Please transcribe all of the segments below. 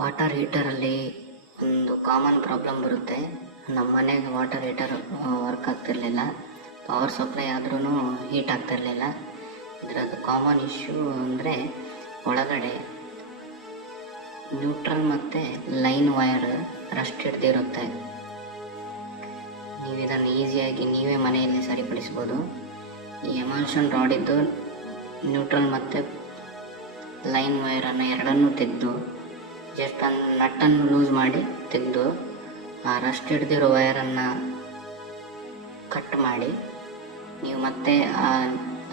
Water ಹೀಟರಲ್ಲಿ ಒಂದು common problem ಬರುತ್ತೆ. ನಮ್ಮ ಮನೆಗೆ ವಾಟರ್ ಹೀಟರ್ ವರ್ಕ್ ಆಗ್ತಿರಲಿಲ್ಲ. ಪವರ್ ಸಪ್ಲೈ ಆದ್ರೂ ಹೀಟ್ ಆಗ್ತಿರಲಿಲ್ಲ. ಇದರದ್ದು ಕಾಮನ್ ಇಶ್ಯೂ ಅಂದರೆ ಒಳಗಡೆ ನ್ಯೂಟ್ರಲ್ ಮತ್ತು ಲೈನ್ ವೈರ್ ರಸ್ಟ್ ಹಿಡ್ದಿರುತ್ತೆ. ನೀವು ಇದನ್ನು ಈಸಿಯಾಗಿ ನೀವೇ ಮನೆಯಲ್ಲಿ ಸರಿಪಡಿಸ್ಬೋದು. ಈ ಎಮಲ್ಷನ್ ರಾಡಿದ್ದು ನ್ಯೂಟ್ರಲ್ ಮತ್ತು ಲೈನ್ ವೈರನ್ನು ಎರಡನ್ನೂ ತೆಗೆದು ಜಸ್ಟ್ ಒಂದು ನಟ್ಟನ್ನು ಲೂಸ್ ಮಾಡಿ ತೆಗೆದು ಆ ರಸ್ಟ್ ಹಿಡ್ದಿರೋ ವೈರನ್ನು ಕಟ್ ಮಾಡಿ ನೀವು ಮತ್ತೆ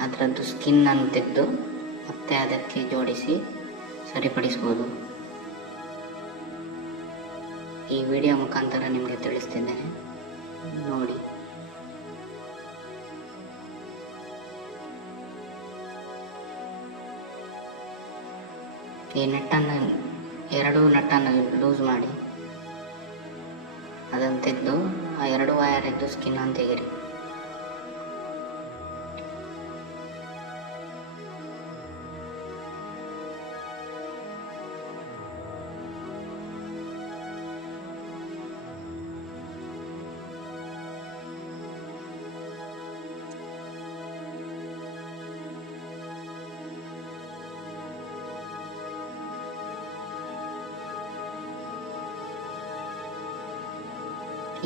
ಅದರದ್ದು ಸ್ಕಿನ್ನನ್ನು ತೆಗೆದು ಮತ್ತೆ ಅದಕ್ಕೆ ಜೋಡಿಸಿ ಸರಿಪಡಿಸ್ಬೋದು. ಈ ವಿಡಿಯೋ ಮುಖಾಂತರ ನಿಮಗೆ ತಿಳಿಸ್ತಿದ್ದೇನೆ, ನೋಡಿ. ಈ ಎರಡು ನಟ್ಟನ್ನು ಲೂಸ್ ಮಾಡಿ ಅದನ್ನು ತೆಗೆದು ಆ ಎರಡು ವೈರ್ ಇದ್ದು ಸ್ಕಿನ್ನನ್ನು ತೆಗೀರಿ.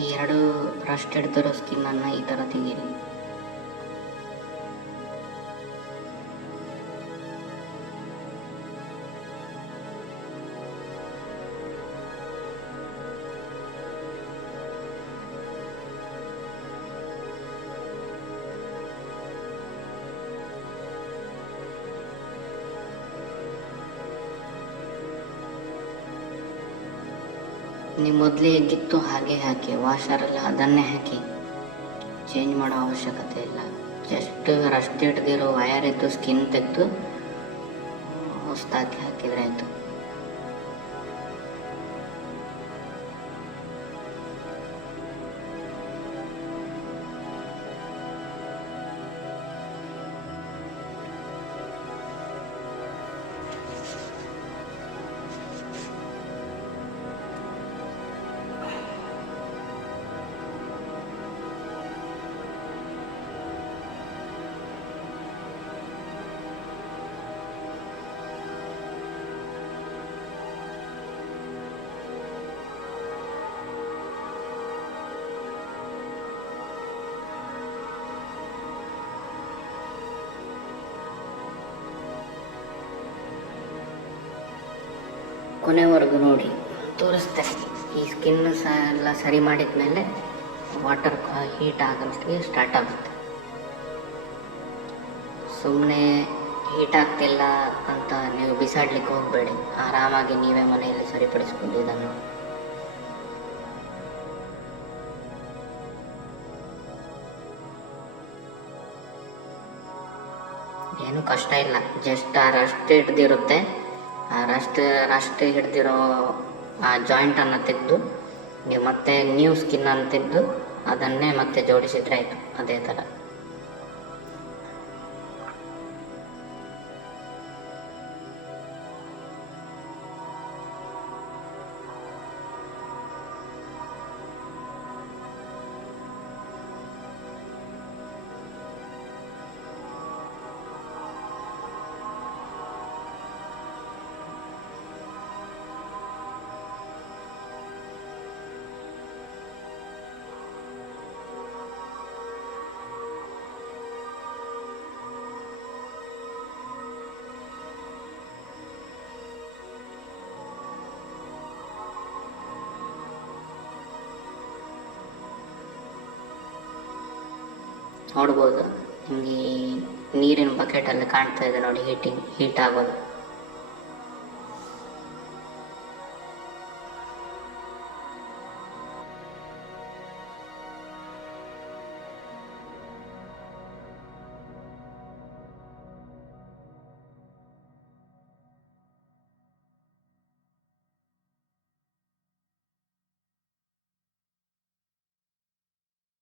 ಈ ಎರಡು ರಸ್ಟ್ ಹಿಡ್ದಿರೋ ಸ್ಕಿನ್ನನ್ನು ಈ ಥರ ತೆಗೀರಿ. ನೀವು ಮೊದಲೇ ಹೇಗಿತ್ತು ಹಾಗೆ ಹಾಕಿ, ವಾಷರೆಲ್ಲ ಅದನ್ನೇ ಹಾಕಿ, ಚೇಂಜ್ ಮಾಡೋ ಅವಶ್ಯಕತೆ ಇಲ್ಲ. ಜಸ್ಟ್ ರಸ್ಟ್ ಹಿಡ್ದಿರೋ ವಯರ್ ಇದ್ದು ಸ್ಕಿನ್ ತೆಗೆದು ಹೊಸದಾಗಿ ಹಾಕಿದರೆ ಆಯಿತು. ಕೊನೆವರೆಗೂ ನೋಡಿ, ತೋರಿಸ್ತೇನೆ. ಈ ಸ್ಕಿನ್ ಎಲ್ಲ ಸರಿ ಮಾಡಿದ ಮೇಲೆ ವಾಟರ್ ಹೀಟ್ ಆಗೋಕ್ಕೆ ಸ್ಟಾರ್ಟ್ ಆಗುತ್ತೆ. ಸುಮ್ಮನೆ ಹೀಟ್ ಆಗ್ತಿಲ್ಲ ಅಂತ ನೀವು ಬಿಸಾಡ್ಲಿಕ್ಕೆ ಹೋಗಬೇಡಿ. ಆರಾಮಾಗಿ ನೀವೇ ಮನೆಯಲ್ಲಿ ಸರಿಪಡಿಸ್ಬೋದು ಇದನ್ನು. ಏನು ಕಷ್ಟ ಇಲ್ಲ, ಜಸ್ಟ್ ಆ ರಸ್ಟ್ ಹಿಡ್ದಿರುತ್ತೆ, ಆ ರಸ್ಟ್ ಹಿಡ್ದಿರೋ ಆ ಜಾಯಿಂಟನ್ನು ತೆಗೆದು ನೀವು ಮತ್ತೆ ನ್ಯೂ ಸ್ಕಿನ್ನನ್ನು ತೆಗೆದು ಅದನ್ನೇ ಮತ್ತೆ ಜೋಡಿಸಿದ್ರೆ ಆಯಿತು. ಅದೇ ಥರ. ನೋಡ್ಬೋದು, ನಿಮಗೆ ನೀರಿನ ಬಕೆಟಲ್ಲಿ ಕಾಣ್ತಾ ಇದೆ ನೋಡಿ, ಹೀಟ್ ಆಗೋದು.